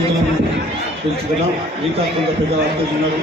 అతిథులను పిలుచుకున్నాం ఇంకా కొంత పెద్ద అతిథులు ఉన్నారు.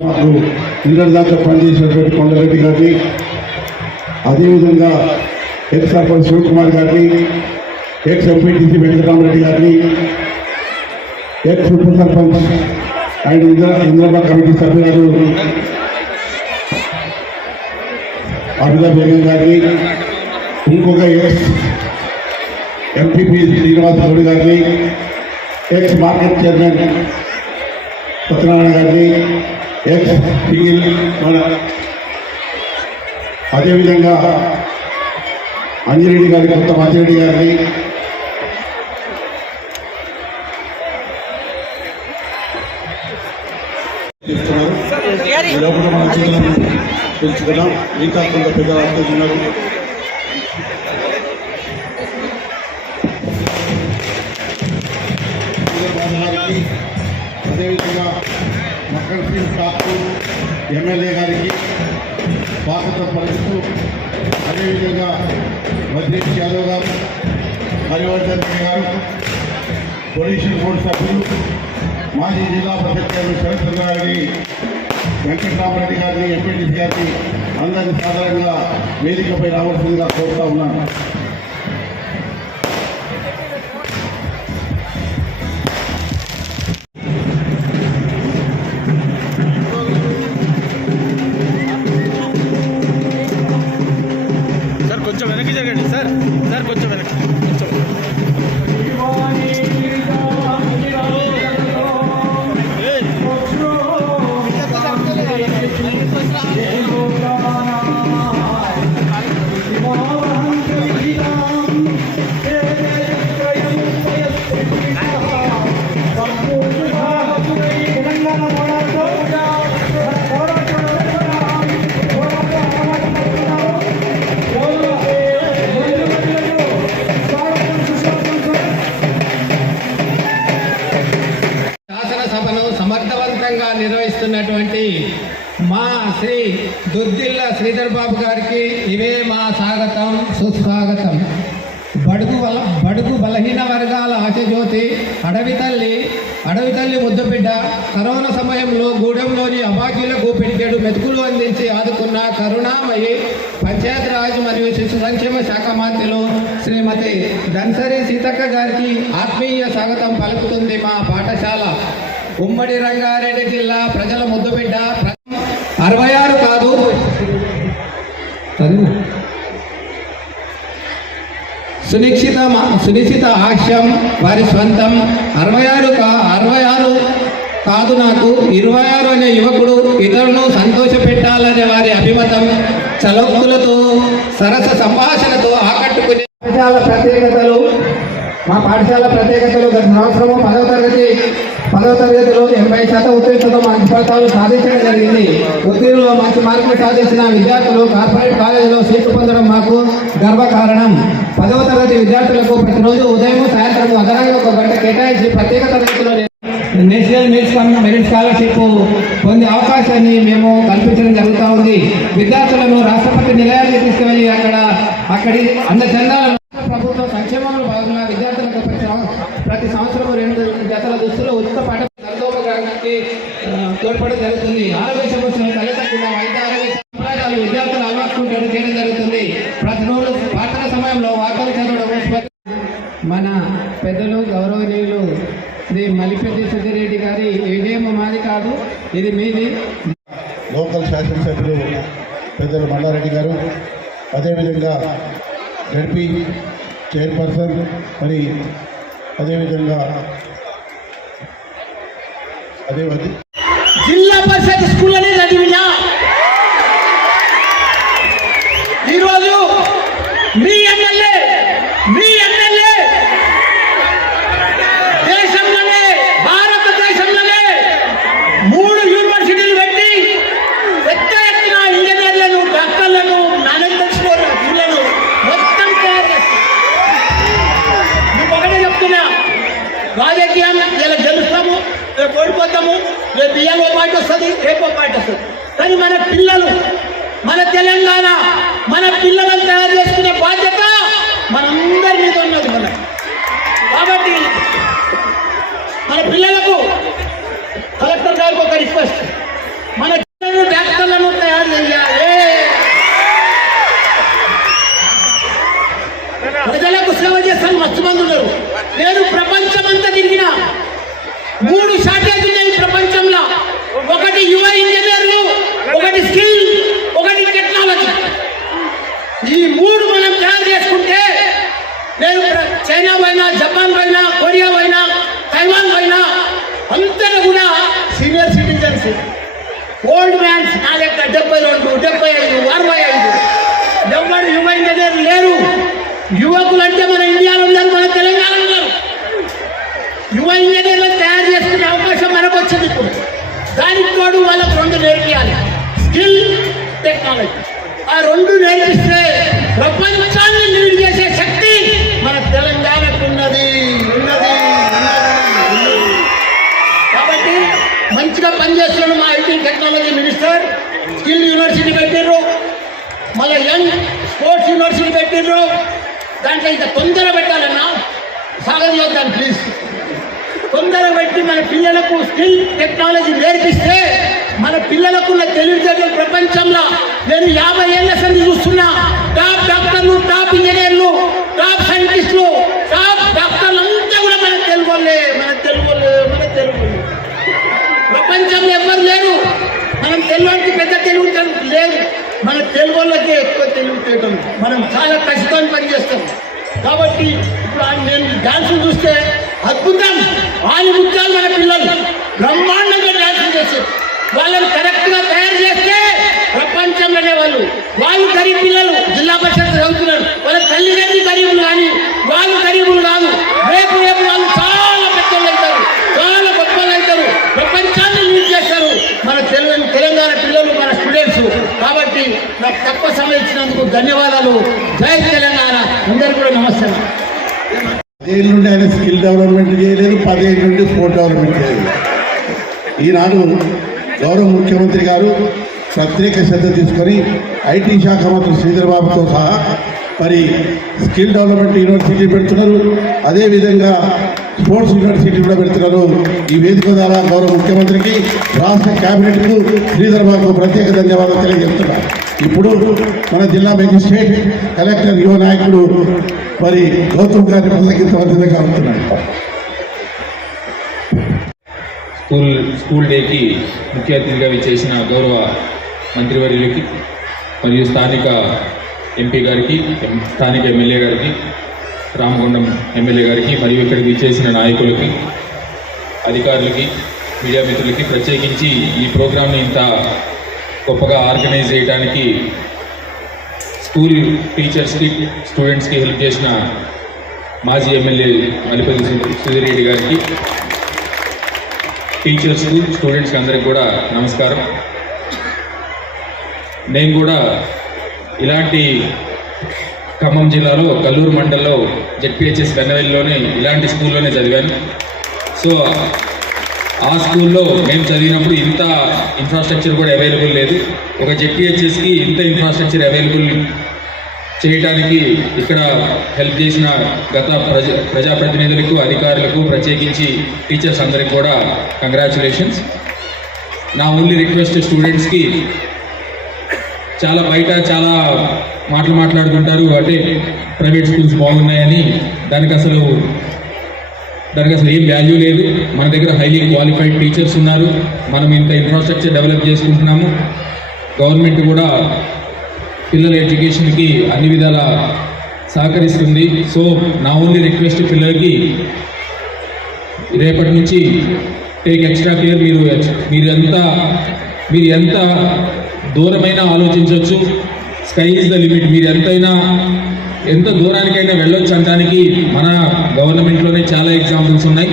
మాకు దాకా పనిచేసినటువంటి కొండరెడ్డి గారిని అదేవిధంగా ఎక్స్ సర్పంచ్ శివకుమార్ గారిని ఎక్స్ ఎంపీటీసీ వెంకటరామరెడ్డి గారిని ఎక్స్ ఉప సర్పంచ్ అండ్ ఇంద్ర ఇందిరాబాద్ కమిటీ సభ్యులు అభిలా బేగం గారిని ఇంకొక ఎక్స్ ఎంపీపీ శ్రీనివాస్ గౌడ్ గారిని ఎక్స్ మార్కెట్ చైర్మన్ సత్యనారాయణ గారిని ఎక్స్ సింగిల్ మన అదేవిధంగా అంజిరెడ్డి గారి కొత్త మాచిరెడ్డి గారిని. ఈ లోపల మన పిలుచుకున్నాం ఇంకా కొంత పెద్ద ఉన్నారు. అదేవిధంగా మక్కల్ సింగ్ ఠాకూర్ ఎమ్మెల్యే గారికి స్వాగతం పలుకుతూ అదేవిధంగా వజ్రేష్ యాదవ్ గారు హరివర్ధన్ గారు పొల్యూషన్ బోర్డు సభ్యులు మాజీ జిల్లా పరిషత్ చైర్మన్ శరత్చంద్ర గారిని వెంకటరామరెడ్డి గారిని ఎంపీటీసీ గారిని అందరినీ సాధారణంగా వేదికపై రావాల్సిందిగా కోరుతా ఉన్నాను. సార్ కొంచెం వెనక్కి జరగండి. సార్ సార్ కొంచెం వెనక్కి. కొంచెం మా శ్రీ దుద్దిల్ల శ్రీధర్ బాబు గారికి ఇవే మా స్వాగతం సుస్వాగతం. బడుగు బల బడుగు బలహీన వర్గాల ఆశజ్యోతి అడవి తల్లి అడవి తల్లి ముద్దబిడ్డ కరోనా సమయంలో గూడెంలోని అభాగ్యులకు పెట్టాడు మెతుకులు అందించి ఆదుకున్న కరుణామయి పంచాయతీరాజ్ మరియు శిశు సంక్షేమ శాఖ మంత్రులు శ్రీమతి ధన్సరి సీతక్క గారికి ఆత్మీయ స్వాగతం పలుకుతుంది మా పాఠశాల. ఉమ్మడి రంగారెడ్డి జిల్లా ప్రజల ముద్దుబిడ్డ అరవై ఆరు కాదు. సునిశ్చిత మ- సునిశ్చిత హాస్యం వారి స్వంతం. అరవై ఆరు కా- అరవై ఆరు కాదు నాకు. ఇరవై ఆరు అనే యువకుడు ఇతరులను సంతోష పెట్టాలనే వారి అభిమతం చలోక్తులతో సరస సంభాషణతో ఆకట్టుకునే ప్రత్యేకతలు మా పాఠశాల ప్రత్యేకతలు గత సంవత్సరము పదవ తరగతి పదవ తరగతిలో ఎనభై శాతం ఉత్తీర్ణతో మంచి ఫలితాలు సాధించడం జరిగింది. ఉత్తీర్ణులో మంచి మార్కులు సాధించిన విద్యార్థులు కార్పొరేట్ కాలేజీలో సీట్లు పొందడం మాకు గర్వకారణం. పదవ తరగతి విద్యార్థులకు ప్రతిరోజు ఉదయం సాయంత్రం అదనంగా ఒక గంట కేటాయించి ప్రత్యేక తరగతిలో నేషనల్ మెరిట్ మెరిట్ స్కాలర్షిప్ పొందే అవకాశాన్ని మేము కల్పించడం జరుగుతూ ఉంది. విద్యార్థులను రాష్ట్రపతి నిలయానికి తీసుకువెళ్ళి అక్కడ అక్కడి అన్న చందాలను ప్రభుత్వ సంక్షేమంలో భాగంగా విద్యార్థులకు ప్రతి సం- ప్రతి సంవత్సరం రెండు జతల దుస్తులు ఉచిత పాఠ దండోపకరణానికి ఆ, తోడ్పడడం జరుగుతుంది ఆరోగ్య సమస్యలు తలెత్తకుండా వైద్య ఆరోగ్య సంప్రదాయాలు విద్యార్థులు అలవాటుకుంటూ చేయడం జరుగుతుంది ప్రతిరోజు పాఠన సమయంలో వార్తలు చదవడం ఉచిత- మన పెద్దలు గౌరవనీయులు శ్రీ మలిపెద్ది సుధిరెడ్డి గారి విజయం మాది కాదు ఇది మీది లోకల్ శాసనసభ్యులు పెద్దలు మల్లారెడ్డి గారు అదేవిధంగా గడిపి చైర్పర్సన్ మరి అదేవిధంగా అదే జిల్లా పరిషత్ స్కూల్ అనేది చదివినా ఈరోజు మీ ఎమ్మెల్యే మీ ఎమ్మెల్యే దేశంలోనే భారతదేశంలోనే మూడు యూనివర్సిటీలు పెట్టి పెద్ద ఎత్తున ఇంజనీర్లను డాక్టర్లను మేనేజ్మెంట్ వీళ్ళను మొత్తం తయారు చేస్తారు మీకు ఒకటే చెప్తున్నా రాజకీయం ఇలా గెలుస్తాము రేపు ఓడిపోతాము రేపు ఇయ్యాలో పార్టీ వస్తుంది రేపో పార్టీ వస్తుంది. కానీ మన పిల్లలు మన తెలంగాణ మన పిల్లలను తయారు చేసుకునే బాధ్యత మనందరి మీద ఉన్నది మన కాబట్టి మన పిల్లలకు కలెక్టర్ గారికి ఒక రిక్వెస్ట్ మన పిల్లలను డాక్టర్లను తయారు చేయాలి ప్రజలకు సేవ చేస్తాను మస్తు మంది ఉన్నారు నేను ప్రపంచమంతా తిరిగిన మూడు షార్టేజ్ ఉన్నాయి ప్రపంచంలో ఒకటి యువ ఇంజనీర్లు ఒకటి స్కిల్ ఒకటి టెక్నాలజీ ఈ మూడు మనం తయారు చేసుకుంటే నేను ప్ర- చైనా పోయినా జపాన్ పోయినా కొరియా పోయినా తైవాన్ పోయినా అంతా కూడా సీనియర్ సిటిజన్స్ ఓల్డ్ మ్యాన్స్ నా లెక్క డెబ్బై రెండు డెబ్బై ఐదు అరవై ఐదు ఎవరు యువ ఇంజనీర్ లేరు యువకులు అంటే మన ఇండియాలో ఉన్నారు మన తెలంగాణలో ఉన్నారు యువ ఇంజనీర్లను తయారు చేసుకునే అవకాశం మనకు వచ్చింది ఇప్పుడు దానికి తోడు వాళ్ళకు రెండు నేర్పియాలి స్కిల్ టెక్నాలజీ ఆ రెండు నేర్పిస్తే ప్రపంచాన్ని లీడ్ చేసే శక్తి మన తెలంగాణకు ఉన్నది ఉన్నది ఉన్నది, ఉన్నది. కాబట్టి మంచిగా పనిచేస్తున్నాడు మా IT technology minister skill university పెట్టిర్రు మళ్ళీ యంగ్ స్పోర్ట్స్ యూనివర్సిటీ పెట్టిర్రు దాంట్లో ఇంకా తొందర పెట్టాలన్నా సాగర్ చేద్దాం ప్లీజ్ తొందర పెట్టి మన పిల్లలకు స్కిల్ టెక్నాలజీ నేర్పిస్తే మన పిల్లలకున్న తెలివితేటలు ప్రపంచంలో నేను యాభై ఏళ్ళ సంది చూస్తున్నా. టాప్ డాక్టర్లు టాప్ ఇంజనీర్లు టాప్ సైంటిస్టులు టాప్ డాక్టర్లు అంతా కూడా మన తెలుగు మన తెలుగు మన తెలుగు ప్రపంచంలో ఎవ్వరు లేరు. మనం తెలుగుకి పెద్ద తెలుగు లేదు. మన తెలుగులకే ఎక్కువ తెలివితేటం మనం చాలా కష్టంగా పనిచేస్తాం. కాబట్టి ఇప్పుడు నేను డాన్స్ చూస్తే అద్భుతం. ఆని ముత్యాలు మన పిల్లలు. బ్రహ్మాండంగా డాన్స్ చేస్తారు వాళ్ళని కరెక్ట్గా తయారు చేస్తే ప్రపంచంలోనే వాళ్ళు. వాళ్ళు గరీబ్ పిల్లలు జిల్లా పరిషత్ చదువుతున్నారు. వాళ్ళ తల్లిదండ్రులు గరీబులు కానీ వాళ్ళు గరీబులు కాదు. రేపు రేపు వాళ్ళు చాలా పెద్దలు అవుతారు. చాలా గొప్పలు అవుతారు. ప్రపంచాన్ని లీడ్ చేస్తారు. మన తెలుగు తెలంగాణ పిల్లలు మన స్టూడెంట్స్. కాబట్టి నాకు తక్కువ సమయం ఇచ్చినందుకు ధన్యవాదాలు. జై తెలంగాణ. అందరికీ కూడా నమస్కారం. పదేళ్ళ నుండి ఆయన స్కిల్ డెవలప్మెంట్ చేయలేదు పదిహేను నుండి స్పోర్ట్ డెవలప్మెంట్ చేయలేదు. ఈనాడు గౌరవ ముఖ్యమంత్రి గారు ప్రత్యేక శ్రద్ధ తీసుకొని ఐటీ శాఖ మంత్రి శ్రీధర్ బాబుతో సహా మరి స్కిల్ డెవలప్మెంట్ యూనివర్సిటీ పెడుతున్నారు. అదేవిధంగా స్పోర్ట్స్ యూనివర్సిటీ కూడా పెడుతున్నారు. ఈ వేదిక ద్వారా గౌరవ ముఖ్యమంత్రికి రాష్ట్ర క్యాబినెట్కు శ్రీధర్ బాబుకు ప్రత్యేక ధన్యవాదాలు తెలియజేస్తున్నారు ఇప్పుడు మన జిల్లా మేజిస్ట్రేట్ కలెక్టర్ యువ నాయకుడు మరి గౌతమ్ గారిని ప్రసంగించవలసిందిగా అవుతున్నాడు స్కూల్ స్కూల్ డేకి ముఖ్య అతిథిగా విచ్చేసిన గౌరవ మంత్రివర్యులకి మరియు స్థానిక ఎంపీ గారికి స్థానిక ఎమ్మెల్యే గారికి రామగుండం ఎమ్మెల్యే గారికి మరియు ఇక్కడికి విచ్చేసిన నాయకులకి అధికారులకి మీడియా మిత్రులకి ప్రత్యేకించి ఈ ప్రోగ్రామ్ని ఇంత గొప్పగా ఆర్గనైజ్ చేయడానికి స్కూల్ టీచర్స్కి స్టూడెంట్స్కి హెల్ప్ చేసిన మాజీ ఎమ్మెల్యే మల్లిపల్లి సు- సుధీరెడ్డి గారికి టీచర్స్ స్టూడెంట్స్కి అందరికి కూడా నమస్కారం. నేను కూడా ఇలాంటి ఖమ్మం జిల్లాలో కల్లూరు మండలంలో జెడ్పిహెచ్ఎస్ కన్నవెల్లిలోనే ఇలాంటి స్కూల్లోనే చదివాను. సో ఆ స్కూల్లో మేము చదివినప్పుడు ఇంత ఇన్ఫ్రాస్ట్రక్చర్ కూడా అవైలబుల్ లేదు. ఒక జెడ్పిహెచ్ఎస్కి ఇంత ఇన్ఫ్రాస్ట్రక్చర్ అవైలబుల్ చేయడానికి ఇక్కడ హెల్ప్ చేసిన గత ప్రజ ప్రజాప్రతినిధులకు అధికారులకు ప్రత్యేకించి టీచర్స్ అందరికి కూడా కంగ్రాచులేషన్స్ నా ఓన్లీ రిక్వెస్ట్ స్టూడెంట్స్కి చాలా బయట చాలా మాటలు మాట్లాడుతుంటారు అంటే ప్రైవేట్ స్కూల్స్ బాగున్నాయని దానికి అసలు దానికి అసలు ఏం వాల్యూ లేదు. మన దగ్గర హైలీ క్వాలిఫైడ్ టీచర్స్ ఉన్నారు. మనం ఇంత ఇన్ఫ్రాస్ట్రక్చర్ డెవలప్ చేసుకుంటున్నాము. గవర్నమెంట్ కూడా పిల్లల ఎడ్యుకేషన్కి అన్ని విధాల సహకరిస్తుంది. సో నా ఓన్లీ రిక్వెస్ట్ పిల్లలకి రేపటి నుంచి టేక్ ఎక్స్ట్రా కేర్ మీరు మీరు ఎంత మీరు ఎంత దూరమైనా ఆలోచించవచ్చు స్కై ఈజ్ ద లిమిట్ మీరు ఎంతైనా ఎంత దూరానికైనా వెళ్ళొచ్చు అనడానికి మన గవర్నమెంట్లోనే చాలా ఎగ్జాంపుల్స్ ఉన్నాయి.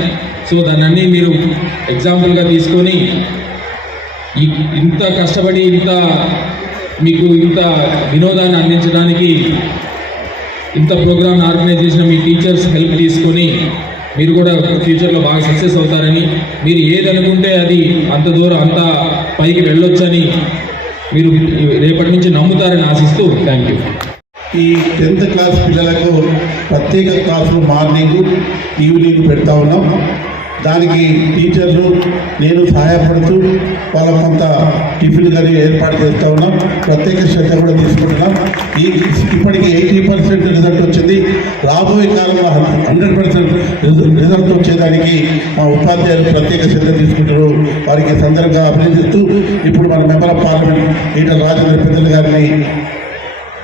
సో దాన్ని మీరు ఎగ్జాంపుల్గా తీసుకొని ఇంత కష్టపడి ఇంత మీకు ఇంత వినోదాన్ని అందించడానికి ఇంత ప్రోగ్రామ్ ఆర్గనైజ్ చేసిన మీ టీచర్స్ హెల్ప్ తీసుకొని మీరు కూడా ఫ్యూచర్లో బాగా సక్సెస్ అవుతారని మీరు ఏది అనుకుంటే అది అంత దూరం అంత పైకి వెళ్ళొచ్చని మీరు రేపటి నుంచి నమ్ముతారని ఆశిస్తూ థ్యాంక్ యూ. ఈ టెన్త్ క్లాస్ పిల్లలకు ప్రత్యేక క్లాసులు మార్నింగ్ ఈవినింగ్ పెడతా ఉన్నాం. దానికి టీచర్లు నేను సహాయపడుతూ వాళ్ళ కొంత టిఫిన్ కానీ ఏర్పాటు చేస్తూ ఉన్నాం. ప్రత్యేక శ్రద్ధ కూడా తీసుకుంటున్నాం. ఈ ఇప్పటికి ఎయిటీ పర్సెంట్ రిజల్ట్ వచ్చింది. రాబోయే కాలంలో హండ్రెడ్ పర్సెంట్ రిజల్ట్ వచ్చేదానికి మా ఉపాధ్యాయులు ప్రత్యేక శ్రద్ధ తీసుకుంటారు. వారికి సందర్భంగా అభినందిస్తూ ఇప్పుడు మన member of parliament Etela Rajender పెద్దలు గారిని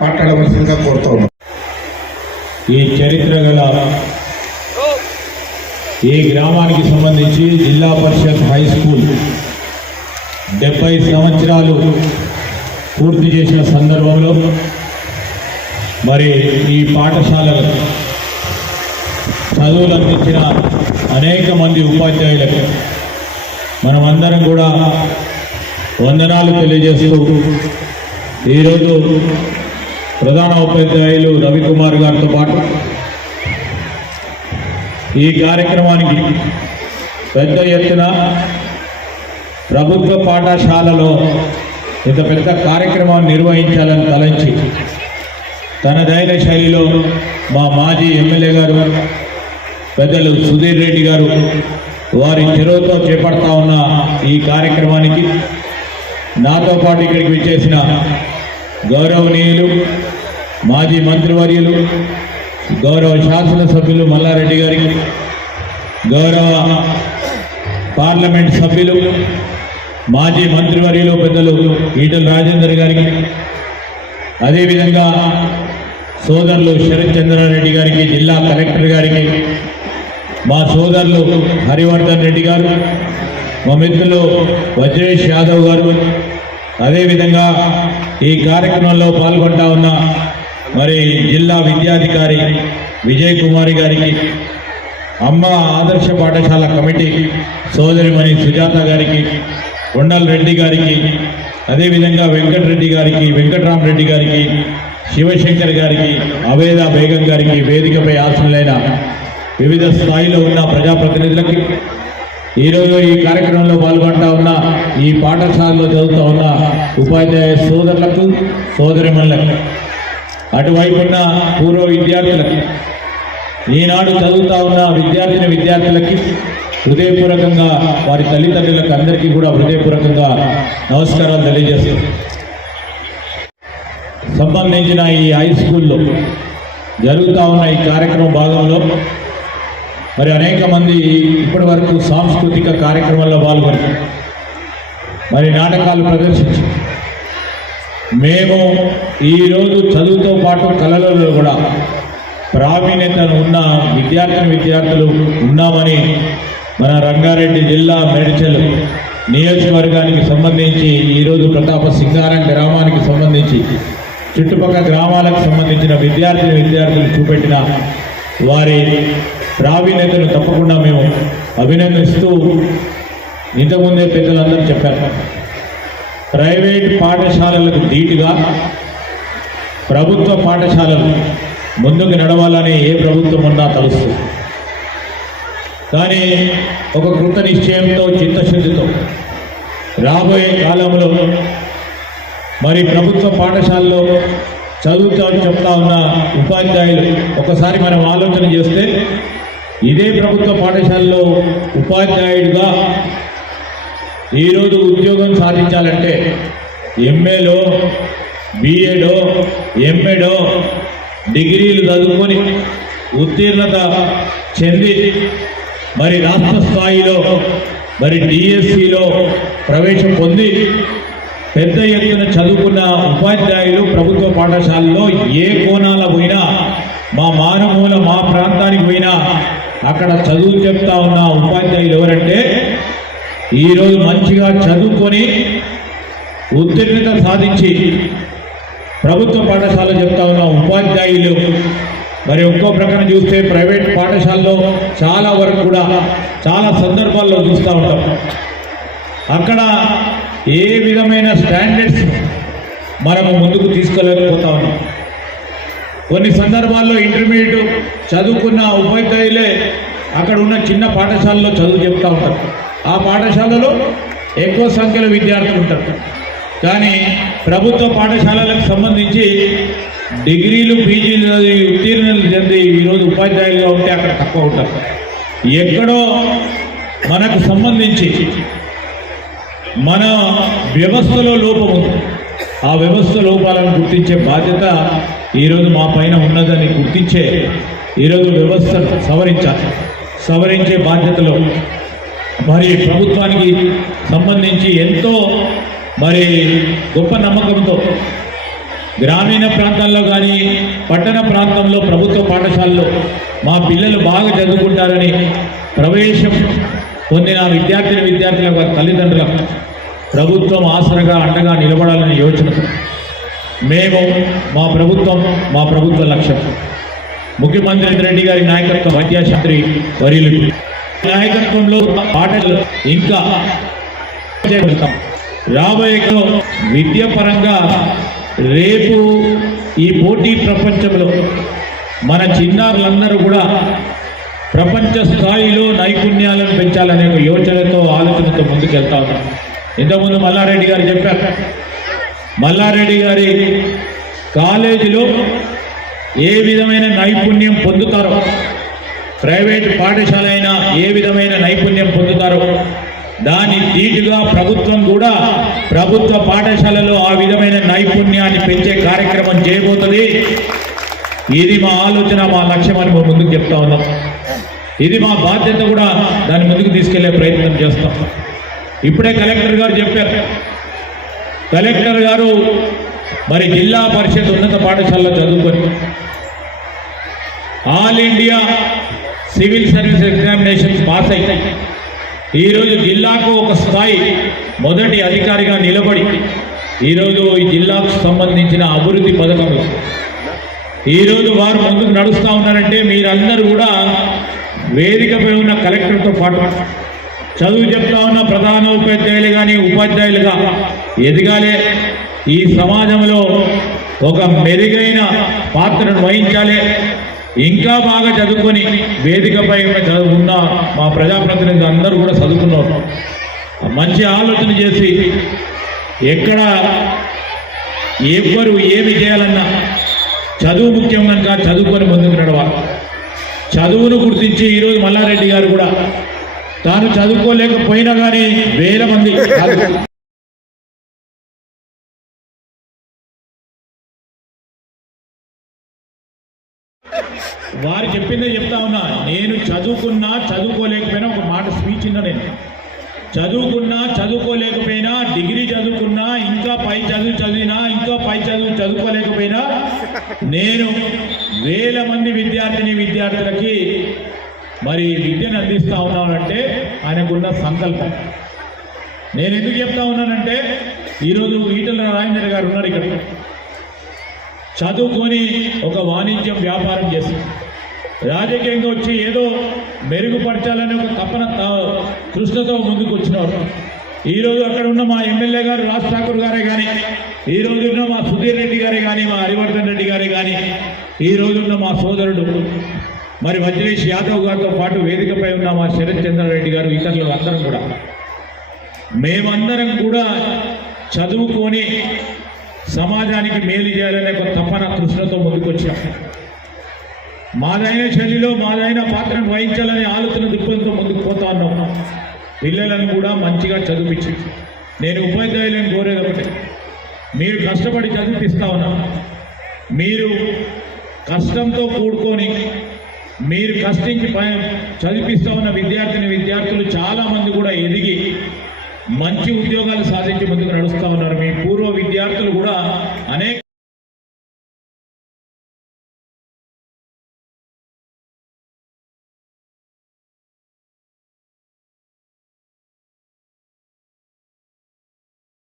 మాట్లాడవలసిందిగా కోరుతా ఈ చరిత్ర గల ఈ గ్రామానికి సంబంధించి జిల్లా పరిషత్ హై స్కూల్ డెబ్బై సంవత్సరాలు పూర్తి చేసిన సందర్భంలో మరి ఈ పాఠశాల చదువులు అందించిన అనేక మంది ఉపాధ్యాయులకు మనమందరం కూడా వందనాలు తెలియజేస్తూ ఈరోజు ప్రధాన ఉపాధ్యాయులు రవికుమార్ గారితో పాటు ఈ కార్యక్రమానికి పెద్ద ఎత్తున ప్రభుత్వ పాఠశాలలో ఇంత పెద్ద కార్యక్రమాన్ని నిర్వహించాలని తలంచి తనదైన శైలిలో మా మాజీ ఎమ్మెల్యే గారు పెద్దలు సుధీర్ రెడ్డి గారు వారి చెరువుతో చేపడతా ఉన్న ఈ కార్యక్రమానికి నాతో పాటు ఇక్కడికి విచ్చేసిన గౌరవనీయులు మాజీ మంత్రివర్యులు గౌరవ శాసనసభ్యులు మల్లారెడ్డి గారికి గౌరవ పార్లమెంట్ సభ్యులు మాజీ మంత్రివర్యులు పెద్దలు ఈటల రాజేందర్ గారికి అదేవిధంగా సోదరులు శరత్ చంద్రారెడ్డి గారికి జిల్లా కలెక్టర్ గారికి మా సోదరులు హరివర్ధన్ రెడ్డి గారు మా మిత్రులు వజ్రేష్ యాదవ్ గారు అదేవిధంగా ఈ కార్యక్రమంలో పాల్గొంటా ఉన్న మరి జిల్లా విద్యాధికారి విజయ్ కుమారి గారికి అమ్మ ఆదర్శ పాఠశాల కమిటీ సోదరిమణి సుజాత గారికి కొండల్ రెడ్డి గారికి అదేవిధంగా వెంకటరెడ్డి గారికి వెంకటరామరెడ్డి గారికి శివశంకర్ గారికి అవేద బేగం గారికి వేదికపై ఆసనులైన వివిధ స్థాయిలో ఉన్న ప్రజాప్రతినిధులకి ఈరోజు ఈ కార్యక్రమంలో పాల్గొంటా ఉన్న ఈ పాఠశాలలో చదువుతూ ఉన్న ఉపాధ్యాయ సోదరులకు సోదరిమణులకు అటువైపు ఉన్న పూర్వ విద్యార్థులకు ఈనాడు చదువుతా ఉన్న విద్యార్థిని విద్యార్థులకి హృదయపూర్వకంగా వారి తల్లిదండ్రులకు అందరికీ కూడా హృదయపూర్వకంగా నమస్కారాలు తెలియజేస్తాం. సంబంధించిన ఈ హై స్కూల్లో జరుగుతూ ఉన్న ఈ కార్యక్రమం భాగంలో మరి అనేక మంది ఇప్పటి వరకు సాంస్కృతిక కార్యక్రమాల్లో పాల్గొని మరి నాటకాలు ప్రదర్శించి మేము ఈరోజు చదువుతో పాటు కళలలో కూడా ప్రావీణ్యతను ఉన్న విద్యార్థిని విద్యార్థులు ఉన్నామని మన రంగారెడ్డి జిల్లా మేడ్చల్ నియోజకవర్గానికి సంబంధించి ఈరోజు ప్రతాప సింగారం గ్రామానికి సంబంధించి చుట్టుపక్కల గ్రామాలకు సంబంధించిన విద్యార్థిని విద్యార్థులు చూపెట్టిన వారి ప్రావీణ్యతను తప్పకుండా మేము అభినందిస్తూ ఇంతకుముందే పెద్దలందరూ చెప్పారు. ప్రైవేట్ పాఠశాలలకు ధీటుగా ప్రభుత్వ పాఠశాలలు ముందుకు నడవాలని ఏ ప్రభుత్వం ఉన్నా తలుస్తుంది. కానీ ఒక కృత నిశ్చయంతో చిత్తశుద్ధితో రాబోయే కాలంలో మరి ప్రభుత్వ పాఠశాలలో చదువుతా చెప్తా ఉన్న ఉపాధ్యాయులు ఒకసారి మనం ఆలోచన చేస్తే ఇదే ప్రభుత్వ పాఠశాలలో ఉపాధ్యాయుడిగా ఈరోజు ఉద్యోగం సాధించాలంటే ఎంఏలో బిఏడో ఎంఏడో డిగ్రీలు చదువుకొని ఉత్తీర్ణత చెంది మరి రాష్ట్ర స్థాయిలో మరి డిఎస్సిలో ప్రవేశం పొంది పెద్ద ఎత్తున చదువుకున్న ఉపాధ్యాయులు ప్రభుత్వ పాఠశాలలో ఏ కోణాల పోయినా మా మానమూల మా ప్రాంతానికి పోయినా అక్కడ చదువు చెప్తా ఉన్న ఉపాధ్యాయులు ఎవరంటే ఈరోజు మంచిగా చదువుకొని ఉత్తీర్ణత సాధించి ప్రభుత్వ పాఠశాల చెప్తా ఉన్న ఉపాధ్యాయులు. మరి ఒక్కో ప్రకారం చూస్తే ప్రైవేట్ పాఠశాలలో చాలా వరకు కూడా చాలా సందర్భాల్లో చూస్తూ ఉంటాం. అక్కడ ఏ విధమైన స్టాండర్డ్స్ మనము ముందుకు తీసుకోలేకపోతా ఉన్నాం. కొన్ని సందర్భాల్లో ఇంటర్మీడియట్ చదువుకున్న ఉపాధ్యాయులే అక్కడ ఉన్న చిన్న పాఠశాలలో చదువు చెప్తూ ఉంటారు. ఆ పాఠశాలలో ఎక్కువ సంఖ్యలో విద్యార్థులు ఉంటారు. కానీ ప్రభుత్వ పాఠశాలలకు సంబంధించి డిగ్రీలు పీజీలు ఉత్తీర్ణులు చెంది ఈరోజు ఉపాధ్యాయులుగా ఉంటే అక్కడ తక్కువ ఉంటారు. ఎక్కడో మనకు సంబంధించి మన వ్యవస్థలో లోపం ఉంది. ఆ వ్యవస్థ లోపాలను గుర్తించే బాధ్యత ఈరోజు మా పైన ఉన్నదని గుర్తించే ఈరోజు వ్యవస్థ సవరించాలి సవరించే బాధ్యతలో మరి ప్రభుత్వానికి సంబంధించి ఎంతో మరి గొప్ప నమ్మకంతో గ్రామీణ ప్రాంతాల్లో కానీ పట్టణ ప్రాంతంలో ప్రభుత్వ పాఠశాలలో మా పిల్లలు బాగా చదువుకుంటారని ప్రవేశం పొందిన విద్యార్థిని విద్యార్థుల వారి తల్లిదండ్రులకు ప్రభుత్వం ఆసరగా అండగా నిలబడాలని యోచన మేము మా ప్రభుత్వం మా ప్రభుత్వ లక్ష్యం. ముఖ్యమంత్రి రెడ్డి గారి నాయకత్వం విద్యాశాస్త్రి వర్యులు. నాయకత్వంలో పాటలు ఇంకా రాబోయే విద్య పరంగా రేపు ఈ పోటీ ప్రపంచంలో మన చిన్నారులందరూ కూడా ప్రపంచ స్థాయిలో నైపుణ్యాలను పెంచాలనే యోచనతో ఆలోచనతో ముందుకెళ్తా ఉన్నాం. ఇంతకుముందు మల్లారెడ్డి గారు చెప్పారు మల్లారెడ్డి గారి కాలేజీలో ఏ విధమైన నైపుణ్యం పొందుతారో ప్రైవేట్ పాఠశాల అయినా ఏ విధమైన నైపుణ్యం పొందుతారో దాని ధీటుగా ప్రభుత్వం కూడా ప్రభుత్వ పాఠశాలలో ఆ విధమైన నైపుణ్యాన్ని పెంచే కార్యక్రమం చేయబోతుంది. ఇది మా ఆలోచన మా లక్ష్యం అని మేము ముందుకు చెప్తా ఉన్నాం. ఇది మా బాధ్యత కూడా దాన్ని ముందుకు తీసుకెళ్ళే ప్రయత్నం చేస్తాం. ఇప్పుడే కలెక్టర్ గారు చెప్పారు కలెక్టర్ గారు మరి జిల్లా పరిషత్ ఉన్నత పాఠశాలలో చదువుకొని all India civil service examinations pass అవుతాయి ఈరోజు జిల్లాకు ఒక స్థాయి మొదటి అధికారిగా నిలబడి ఈరోజు ఈ జిల్లాకు సంబంధించిన అభివృద్ధి పథకంలో ఈరోజు వారు ముందుకు నడుస్తూ ఉన్నారంటే మీరందరూ కూడా వేదికపై ఉన్న కలెక్టర్తో పాటు చదువు చెప్తా ఉన్న ప్రధాన ఉపాధ్యాయులు కానీ ఉపాధ్యాయులుగా ఎదగాలి. ఈ సమాజంలో ఒక మెరుగైన పాత్రను వహించాలి. ఇంకా బాగా చదువుకొని వేదికపై ఉన్న మా ప్రజాప్రతినిధులు అందరూ కూడా చదువుకున్నారు. మంచి ఆలోచన చేసి ఎక్కడ ఎవ్వరు ఏమి చేయాలన్నా చదువు ముఖ్యం కనుక చదువుకొని ముందుకు నడవాలి. చదువును గుర్తించి ఈరోజు మల్లారెడ్డి గారు కూడా తాను చదువుకోలేకపోయినా కానీ వేల మంది చెప్పిందే చెప్తా ఉన్నా. నేను చదువుకున్నా చదువుకోలేకపోయినా ఒక మాట స్పీచ్ ఇన్నా నేను? చదువుకున్నా చదువుకోలేకపోయినా డిగ్రీ చదువుకున్నా ఇంకా పై చదువు చదివినా ఇంకా పై చదువు చదువుకోలేకపోయినా నేను వేల మంది విద్యార్థిని విద్యార్థులకి మరి విద్యను అందిస్తా ఉన్నానంటే ఆయనకున్న సంకల్పం. నేను ఎందుకు చెప్తా ఉన్నానంటే ఈరోజు ఈటల రాజేంద్ర గారు ఉన్నారు ఇక్కడ. చదువుకొని ఒక వాణిజ్యం వ్యాపారం చేసి రాజకీయంగా వచ్చి ఏదో మెరుగుపరచాలని ఒక తపన కృష్ణతో ముందుకు వచ్చినారు ఈరోజు అక్కడ ఉన్న మా ఎమ్మెల్యే గారు రాజ్ ఠాకూర్ గారే కానీ ఈ రోజున్న మా సుధీర్ రెడ్డి గారే కానీ మా హరివర్ధన్ రెడ్డి గారే కానీ ఈ రోజు ఉన్న మా సోదరుడు మరి వజ్రేష్ యాదవ్ గారితో పాటు వేదికపై ఉన్న మా శరత్ చంద్రారెడ్డి గారు ఇతరులు అందరం కూడా. మేమందరం కూడా చదువుకొని సమాజానికి మేలు చేయాలనే ఒక తపన కృష్ణతో ముందుకొచ్చాం మాదైన శైలిలో మాదైన పాత్రను వహించాలనే ఆలోచన దృక్పథంతో ముందుకు పోతా ఉన్నాం. పిల్లలను కూడా మంచిగా చదివించి. నేను ఉపాధ్యాయులను కోరేది ఒకటే. మీరు కష్టపడి చదివిపిస్తా ఉన్నా. మీరు కష్టంతో కూడుకొని మీరు కష్టించి ప- చదివిపిస్తా ఉన్న విద్యార్థిని విద్యార్థులు చాలామంది కూడా ఎదిగి మంచి ఉద్యోగాలు సాధించి ముందుకు నడుస్తూ ఉన్నారు. మీ పూర్వ విద్యార్థులు కూడా అనేక